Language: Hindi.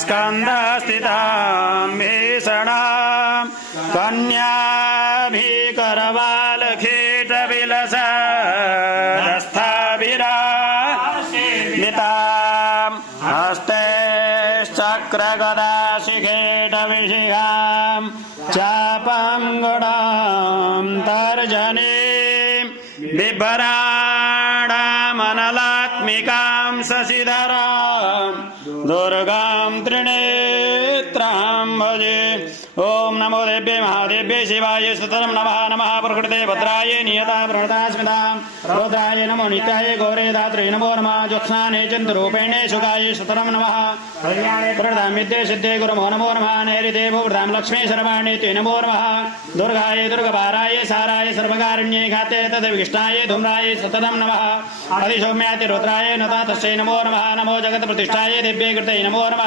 स्कन्धस्थितां भीषणां कन्याभिकरवालखेटविलसदस्थाभिरामितां हस्तैश्चक्रगदाशिखेटविशिखां चापाङ्गुडां तर्जनीं बिभ्राणामनलात्मिकां शशिधरां दुर्गां त्रिनेत्रां भजे। ओम नमो देव्ये महादेव्ये शिवाय सततं नमः। नमः प्रकृते भद्राय नियता प्रणता स्मिता रुद्राय नमो नित्याय गौरे धात्रे नमो नमः। ज्योत्स्नाने चन्द्ररूपेणे सुखाय सततं नमः। कल्याणे प्रणतां विद्ये सिद्धे गुरुमो नमो नमः। नैऋते भूवृतां लक्ष्मी सर्वाणि ते नमो नमः। दुर्गाय दुर्गपाराय साराय सर्वकारुण्ये घाते तद्विष्टाय धूम्राय सततं नमः। आदिसौम्याति रुद्राय नता तस्यै नमो नमः। नमो जगत्प्रतिष्ठाय दिव्ये कृते नमो नमः।